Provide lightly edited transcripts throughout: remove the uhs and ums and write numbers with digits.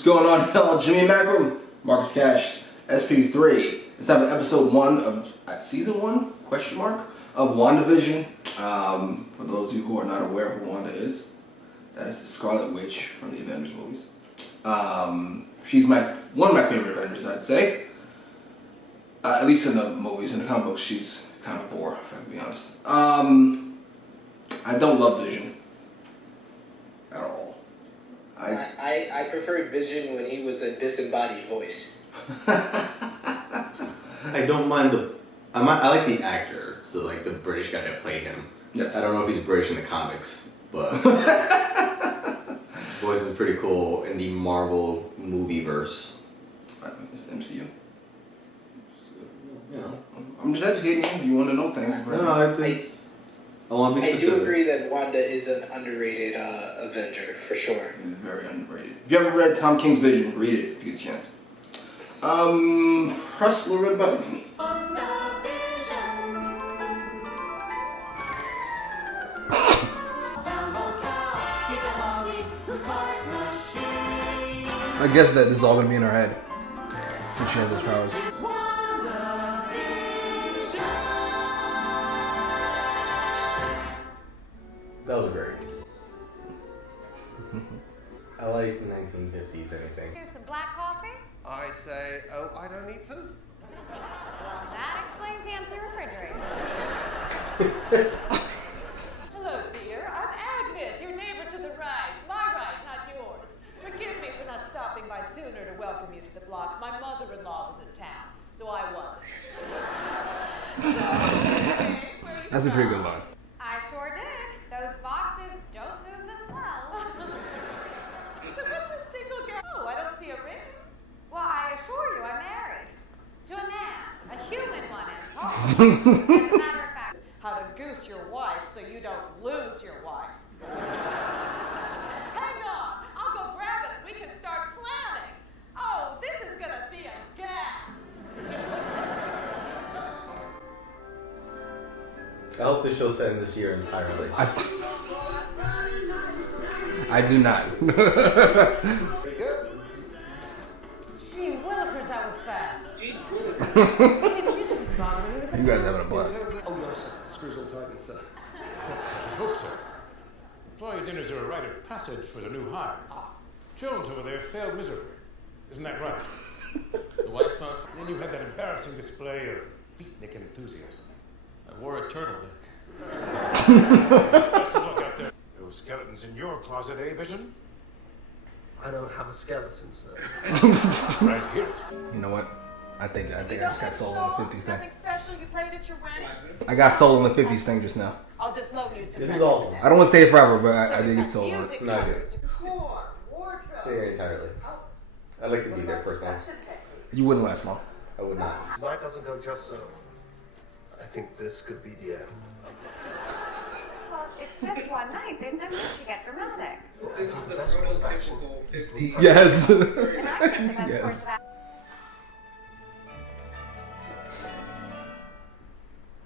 What's going on, y'all? Jimmy Macrum, Marcus Cash, SP3. Let's have episode 1 of season 1 question mark of WandaVision. For those of you who are not aware of who Wanda is, that is the Scarlet Witch from the Avengers movies. She's one of my favorite Avengers, I'd say. At least in the movies. In the comic books, she's kind of boring, if I can be honest. I don't love Vision at all. I preferred Vision when he was a disembodied voice. I don't mind I like the actor, so like the British guy that played him. Yes. I don't know if he's British in the comics, but voice is pretty cool in the Marvel movie verse. It's MCU. So, you know, I'm just educating you. You want to know things. I want to be specific. I do agree that Wanda is an underrated Avenger, for sure. It's very underrated. If you haven't read Tom King's Vision, read it if you get a chance. Press the red button. I guess that this is all going to be in her head since she has those powers. That was great. I like 1950s anything. Here's some black coffee. I say, oh, I don't eat food. Well, that explains the empty refrigerator. Hello, dear. I'm Agnes, your neighbor to the right. My right, not yours. Forgive me for not stopping by sooner to welcome you to the block. My mother-in-law was in town, so I wasn't. That's a pretty good line. I sure did. Those boxes don't move themselves. So what's a single girl? Oh, I don't see a ring. Well, I assure you, I'm married. To a man. A human one, at all. As a matter of fact. How to goose your wife so you don't lose your wife. Hang on. I'll go grab it and we can start planning. Oh, this is going to be a gas. I hope this show's set in this year entirely. I do not. Pretty good. Gee willikers, that was fast. Gee, You guys having a blast. Oh, no, sir. Screws will tighten, sir. I hope so. Employee dinners are a rite of passage for the new hire. Jones over there failed miserably. Isn't that right? The wife thought. Then you had that embarrassing display of beatnik enthusiasm. I wore a turtleneck. It's best to look out there. Those skeletons in your closet, eh, Vision? I don't have a skeleton, sir. Right here. You know what? I think I just got sold on the 50s thing. Something special you played at your wedding? I got sold on the 50s thing just now. I'll just loan you some. This is awesome. I don't want to stay forever, but I did get sold on it. Music, No, I did. decor, wardrobe. Stay here entirely. I'd like to be there personally. You wouldn't last long. I would not. Tonight doesn't go just so. I think this could be the end. Well, it's just one night. There's no need to get dramatic. This is the prototypical 50s. Yes. And I think the best Yes. course of action.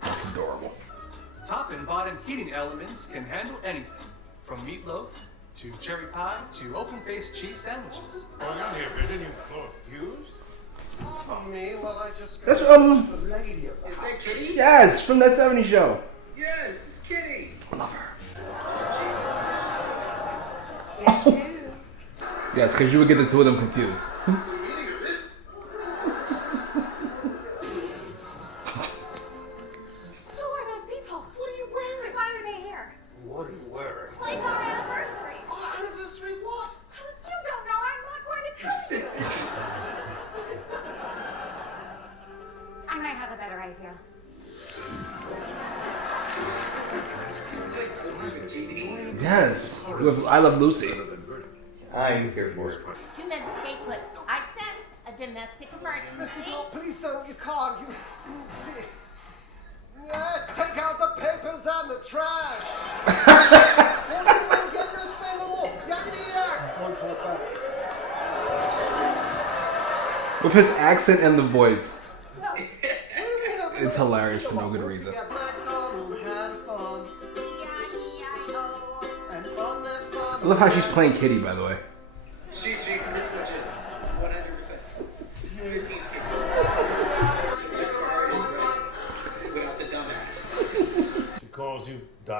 That's adorable. Top and bottom heating elements can handle anything, from meatloaf to cherry pie to open-faced cheese sandwiches. Going on here, Vision? You blow a fuse? Oh, me? Well, I just got That's the lady of the Is house. that Kitty? Yes, from that 70s show. Yes, it's Kitty. Love her. Yes, you. Yes, because you would get the two of them confused. Who are those people? What are you wearing? Why are they here? What are you wearing? Well, it's our anniversary. Our anniversary what? You don't know. I'm not going to tell you. I might have a better idea. Yes. With I Love Lucy. I'm here for it. You meant stay put. I sense a domestic emergency. Mrs. Law, please don't. You can't. Yeah, take out the papers and the trash. Don't talk back. With his accent and the voice. It's hilarious for no good reason. I love how she's playing Kitty, by the way. She,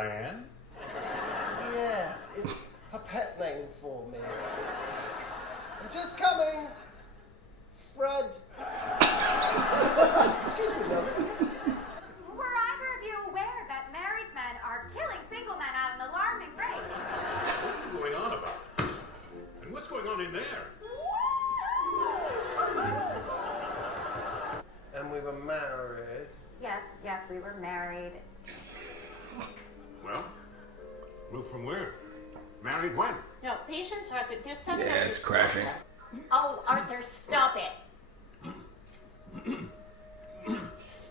Diane? Yes, it's a pet name for me. I'm just coming. Fred. Excuse me, Mother. Were either of you aware that married men are killing single men at an alarming rate? What's going on about it? And what's going on in there? And we were married. Yes, we were married. Well, moved from where? Married when? No, patience, Arthur. There's something. Yeah, it's crashing. Oh, Arthur, stop it.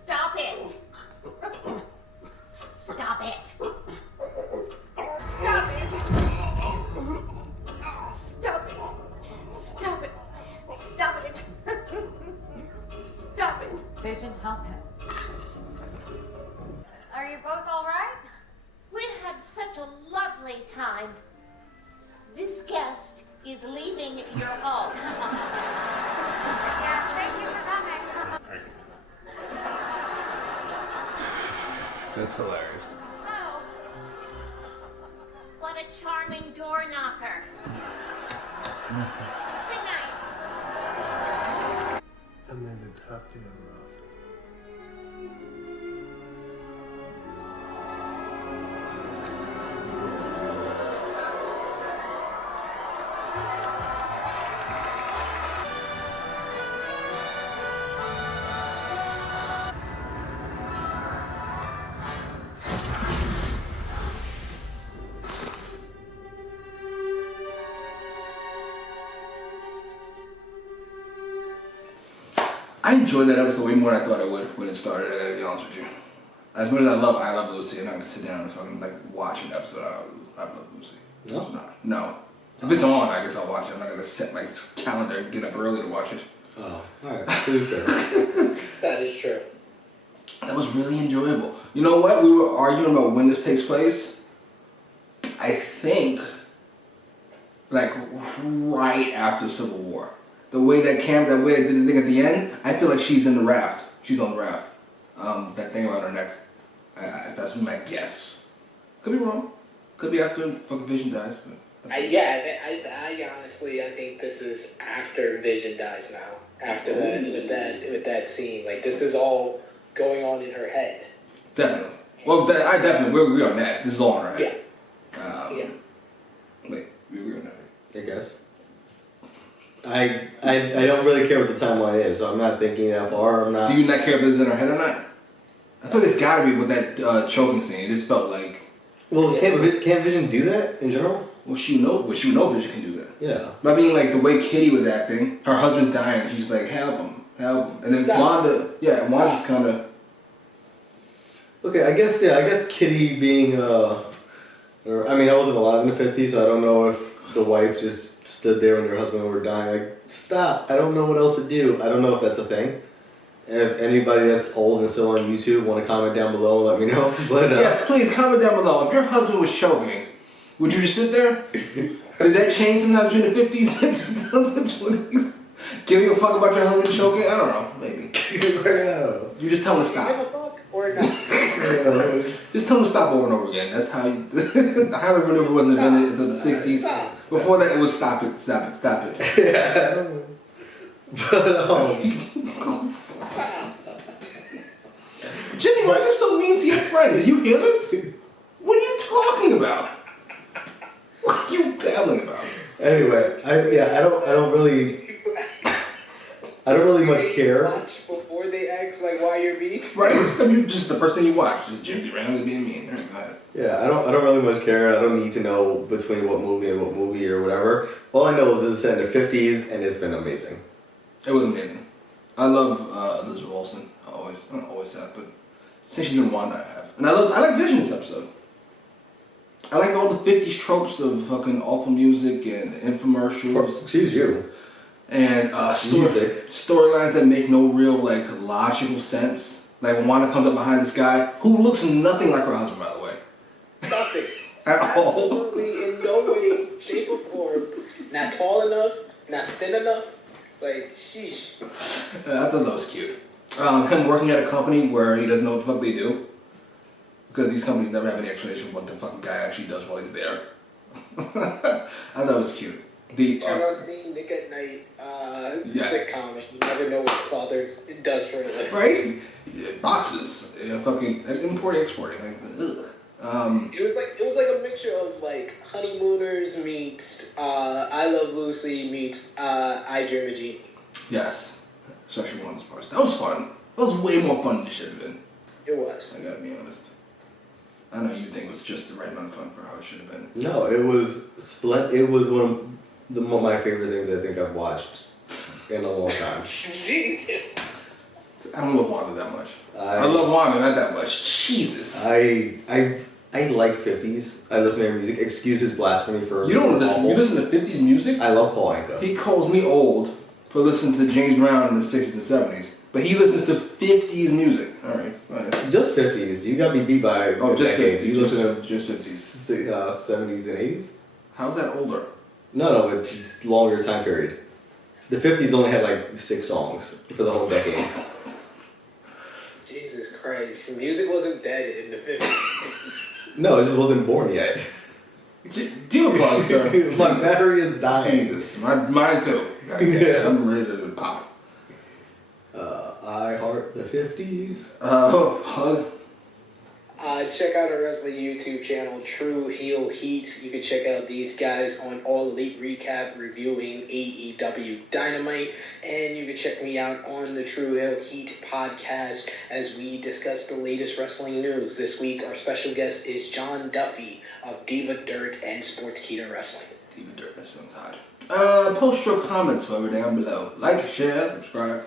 Stop it. Stop it. Stop it. Stop it. Stop it. Stop it. Stop it. Vision, help him. Are you both all right? We had such a lovely time. This guest is leaving your home. Yes, thank you for coming. Thank you. That's hilarious. Oh. What a charming door knocker. Good night. And they lived happily ever after. I enjoyed that episode way more than I thought I would when it started. I gotta be honest with you. As much as I love Lucy, I'm not gonna sit down and fucking like watch an episode. I love Lucy. No? No. If it's on, I guess I'll watch it. I'm not gonna set my calendar and get up early to watch it. Oh, alright. To be fair. That is true. That was really enjoyable. You know what? We were arguing about when this takes place. I think, like, right after Civil War. The way that they did the thing at the end, I feel like she's in the raft. She's on the raft. That thing around her neck. That's my guess. Could be wrong. Could be after fucking Vision dies. But I honestly, I think this is after Vision dies now. After that, with that scene, like this is all going on in her head. Definitely. Well, I definitely we agree on that. This is all in her head. Yeah. Wait, we agree on that. I guess. I don't really care what the timeline is, so I'm not thinking that far. I'm not. Do you not care if this is in her head or not? I feel like it's gotta be with that choking scene. It just felt like. Well, can't Vision do that in general? Well, she knows Vision can do that. Yeah. But I mean, like the way Kitty was acting, her husband's dying. She's like, help him, and then Wanda's kind of. Okay, I guess Kitty being I wasn't alive in the 50s, so I don't know if the wife just stood there when her husband were dying. Like, stop! I don't know what else to do. I don't know if that's a thing. If anybody that's old and still on YouTube want to comment down below and let me know. But yes, please comment down below. If your husband was choking, would you just sit there? Did that change sometimes between the 50s and 2020s? Giving a fuck about your husband choking? I don't know. Maybe. You just tell him to stop. Give a fuck or not? Just tell him to stop over and over again. That's how you. The highway maneuver wasn't invented until the 60s. Before that, it was stop it. Yeah. But Jimmy, why are you so mean to your friend? Did you hear this? What are you talking about? What are you babbling about? Anyway, I don't really much care. Watch before they ask like why you're mean. Right, I mean, just the first thing you watch is Jimmy randomly being mean. All right, go ahead. Yeah, I don't really much care. I don't need to know between what movie and what movie or whatever. All I know is this is set in the 50s and it's been amazing. It was amazing. I love Elizabeth Olsen. I don't always have, but since she's been Wanda, I have. And I like Vision this episode. I like all the 50s tropes of fucking awful music and infomercials. Excuse you. And storylines that make no real like logical sense. Like when Wanda comes up behind this guy who looks nothing like her husband, by the way. Nothing. At all. Absolutely in no way, shape, or form. Not tall enough, not thin enough. Like, sheesh. I thought that was cute. Him working at a company where he doesn't know what the fuck they do. because these companies never have any explanation of what the fucking guy actually does while he's there. I thought it was cute. Turn on the Nick at Night sitcom, and you never know what father does for a living. Right? Yeah, boxes. Yeah, fucking importing, exporting. Like, ugh. It was like a mixture of like Honeymooners meets I Love Lucy meets I Dream of Jeannie. Yes. Especially one of those parts. That was fun. That was way more fun than it should have been. It was. I gotta be honest. I know you think it was just the right amount of fun for how it should have been. No, it was It was one of my favorite things I think I've watched in a long time. Jesus. I don't love Wanda that much. I love Wanda, not that much. Jesus. I like 50s. I listen to their music. Excuse his blasphemy for. You don't listen. You listen to 50s music? I love Paul Anka. He calls me old for listening to James Brown in the 60s and 70s. But he listens to 50s music. All right. Just 50s. You got me beat by just decade. 50s. You listen to just 50s. 70s and 80s? How's that older? No, but it's longer time period. The 50s only had like 6 songs for the whole decade. Jesus Christ. Music wasn't dead in the 50s. No, it just wasn't born yet. Do a plug, sir. My battery is dying. Jesus. Mine too. Yeah. I'm ready to pop. I heart the 50s. Hug. Check out our wrestling YouTube channel, True Heel Heat. You can check out these guys on All Elite Recap reviewing AEW Dynamite. And you can check me out on the True Heel Heat podcast as we discuss the latest wrestling news. This week, our special guest is John Duffy of Diva Dirt and Sportskeeda Wrestling. Diva Dirt, that sounds hot. Post your comments over down below. Like, share, subscribe.